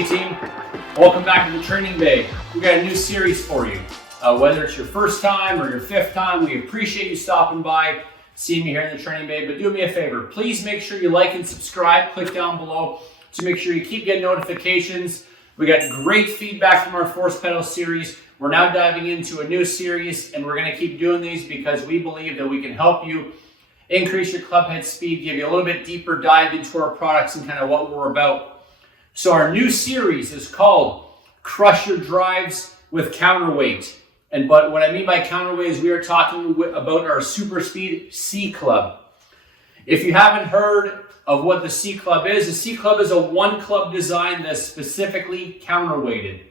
Hey team, welcome back to the training bay. We got a new series for you. Whether it's your first time or your fifth time, we appreciate you stopping by, seeing me here in the training bay. But do me a favor, please make sure you like and subscribe. Click down below to make sure you keep getting notifications. We got great feedback from our force pedal series. We're now diving into a new series, and we're going to keep doing these because we believe that we can help you increase your club head speed, give you a little bit deeper dive into our products and kind of what we're about. So our new series is called Crush Your Drives with Counterweight. But what I mean by counterweight is we are talking about our SuperSpeed C Club. If you haven't heard of what the C Club is, the C Club is a one club design that's specifically counterweighted.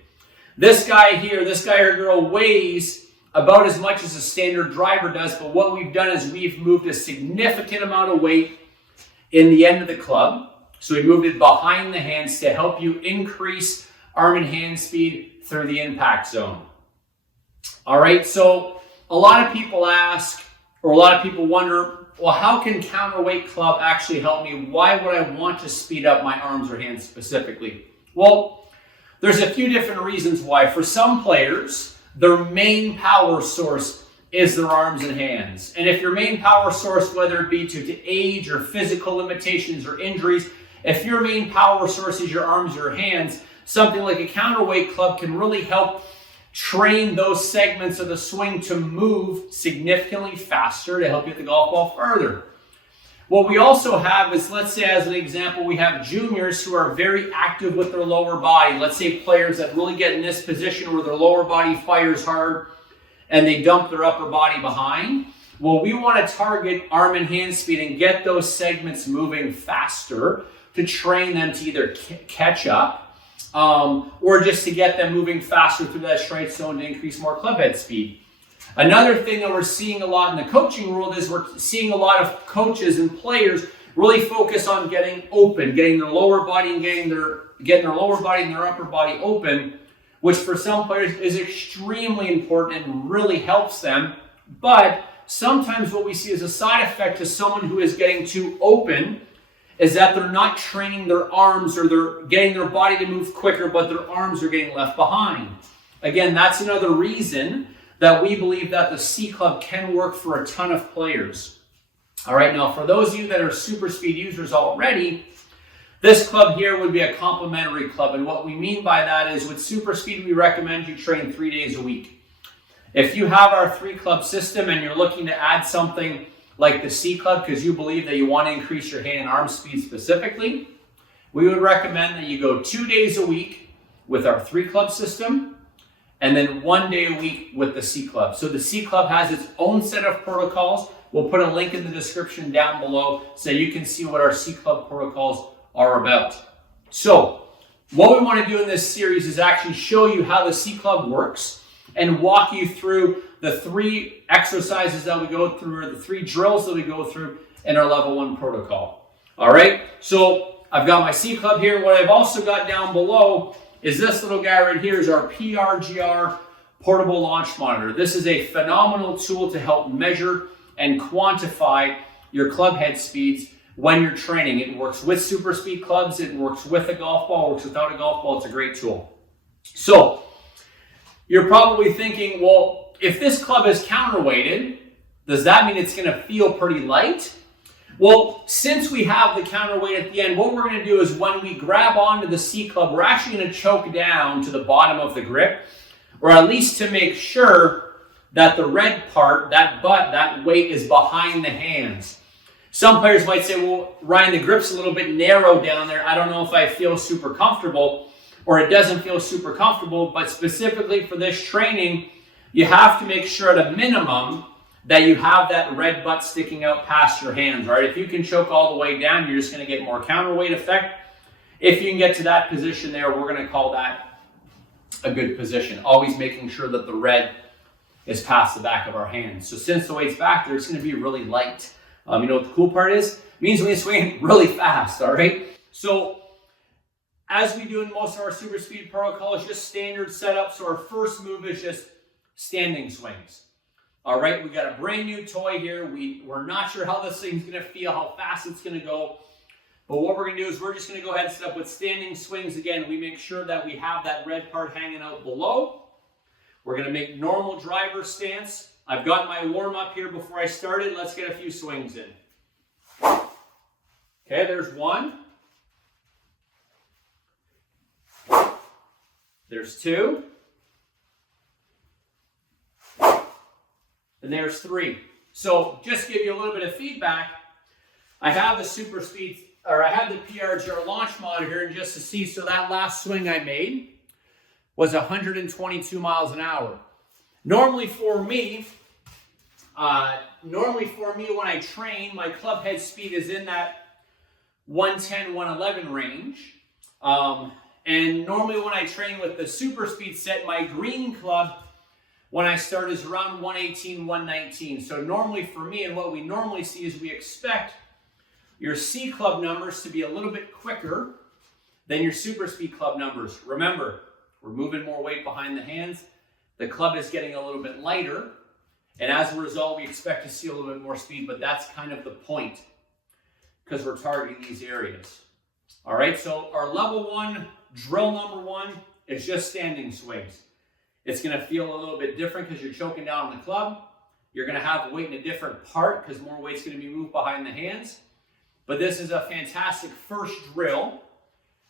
This guy or girl weighs about as much as a standard driver does, but what we've done is we've moved a significant amount of weight in the end of the club. So we moved it behind the hands to help you increase arm and hand speed through the impact zone. All right, so a lot of people ask, or a lot of people wonder, well, how can counterweight club actually help me? Why would I want to speed up my arms or hands specifically? Well, there's a few different reasons why. For some players, their main power source is their arms and hands. And if your main power source, whether it be to age or physical limitations or injuries, if your main power source is your arms or hands, something like a counterweight club can really help train those segments of the swing to move significantly faster to help you hit the golf ball further. What we also have is, let's say as an example, we have juniors who are very active with their lower body. Let's say players that really get in this position where their lower body fires hard and they dump their upper body behind. Well, we want to target arm and hand speed and get those segments moving faster to train them to either catch up or just to get them moving faster through that strike zone to increase more club head speed. Another thing that we're seeing a lot in the coaching world is we're seeing a lot of coaches and players really focus on getting open, getting their lower body and getting their lower body and their upper body open, which for some players is extremely important and really helps them. But sometimes what we see as a side effect to someone who is getting too open is that they're not training their arms, or they're getting their body to move quicker, but their arms are getting left behind. Again, that's another reason that we believe that the C Club can work for a ton of players. All right, now for those of you that are SuperSpeed users already, this club here would be a complimentary club. And what we mean by that is with SuperSpeed, we recommend you train 3 days a week. If you have our 3-club system and you're looking to add something like the C Club because you believe that you want to increase your hand and arm speed specifically, we would recommend that you go 2 days a week with our 3-club system and then 1 day a week with the C Club. So the C Club has its own set of protocols. We'll put a link in the description down below so you can see what our C Club protocols are about. So what we want to do in this series is actually show you how the C Club works and walk you through the 3 exercises that we go through, or the 3 drills that we go through in our level 1 protocol. All right, so I've got my C Club here. What I've also got down below is this little guy right here, is our PRGR portable launch monitor. This is a phenomenal tool to help measure and quantify your club head speeds when you're training. It works with SuperSpeed clubs, it works with a golf ball, it works without a golf ball. It's a great tool. So you're probably thinking, well, if this club is counterweighted, does that mean it's going to feel pretty light? Well, since we have the counterweight at the end, what we're going to do is when we grab onto the C Club, we're actually going to choke down to the bottom of the grip, or at least to make sure that the red part, that butt, that weight is behind the hands. Some players might say, well, Ryan, the grip's a little bit narrow down there. I don't know if I feel super comfortable, or it doesn't feel super comfortable. But specifically for this training, you have to make sure at a minimum that you have that red butt sticking out past your hands, right? If you can choke all the way down, you're just going to get more counterweight effect. If you can get to that position there, we're going to call that a good position. Always making sure that the red is past the back of our hands. So since the weight's back there, it's going to be really light. You know what the cool part is? It means we can swing really fast, all right? So as we do in most of our SuperSpeed protocols, just standard setup. So our first move is just standing swings. All right, we got a brand new toy here. We're not sure how this thing's going to feel, how fast it's going to go. But what we're going to do is we're just going to go ahead and set up with standing swings. Again, we make sure that we have that red part hanging out below. We're going to make normal driver stance. I've got my warm up here before I started. Let's get a few swings in. Okay, there's one. There's two. And there's three. So just to give you a little bit of feedback, I have the SuperSpeed, or I have the PRGR launch monitor, and just to see, so that last swing I made was 122 miles an hour. Normally for me, when I train, my club head speed is in that 110, 111 range. And normally when I train with the SuperSpeed set, my green club, when I start, is around 118, 119. So normally for me, and what we normally see is we expect your C club numbers to be a little bit quicker than your SuperSpeed club numbers. Remember, we're moving more weight behind the hands. The club is getting a little bit lighter. And as a result, we expect to see a little bit more speed, but that's kind of the point because we're targeting these areas. All right, so our level one, drill number one, is just standing swings. It's going to feel a little bit different because you're choking down on the club. You're going to have weight in a different part because more weight's going to be moved behind the hands. But this is a fantastic first drill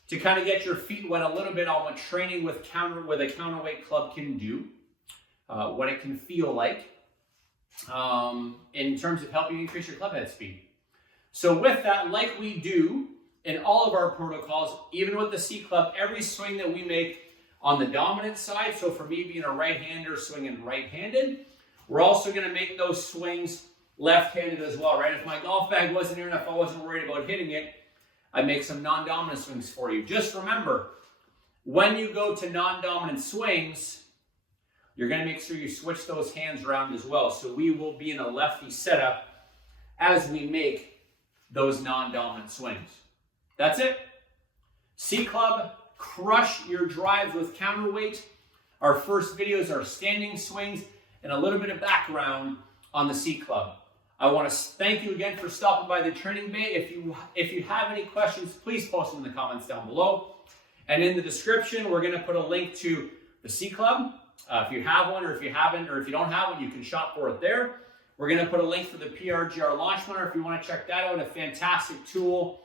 to kind of get your feet wet a little bit on what training with a counterweight club can do, what it can feel like in terms of helping you increase your club head speed. So with that, like we do in all of our protocols, even with the C club, every swing that we make on the dominant side, so for me being a right-hander swinging right-handed, we're also going to make those swings left-handed as well, right? If my golf bag wasn't here and if I wasn't worried about hitting it, I'd make some non-dominant swings for you. Just remember, when you go to non-dominant swings, you're going to make sure you switch those hands around as well. So we will be in a lefty setup as we make those non-dominant swings. That's it. C club, crush your drives with counterweight. Our first videos are standing swings and a little bit of background on the C club. I want to thank you again for stopping by the training bay. If you have any questions, please post them in the comments down below. And in the description, we're going to put a link to the C club. If you have one, or if you haven't, or if you don't have one, you can shop for it there. We're going to put a link for the PRGR launch monitor if you want to check that out. A fantastic tool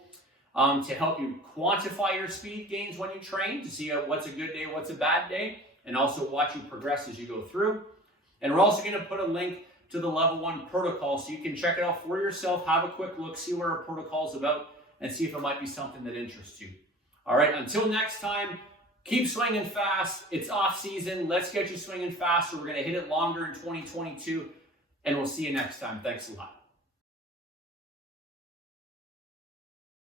to help you quantify your speed gains when you train, to see what's a good day, what's a bad day, and also watch you progress as you go through. And we're also going to put a link to the level one protocol so you can check it out for yourself, have a quick look, see what our protocol is about, and see if it might be something that interests you. All right, until next time, keep swinging fast. It's off season. Let's get you swinging faster. We're going to hit it longer in 2022, and we'll see you next time. Thanks a lot.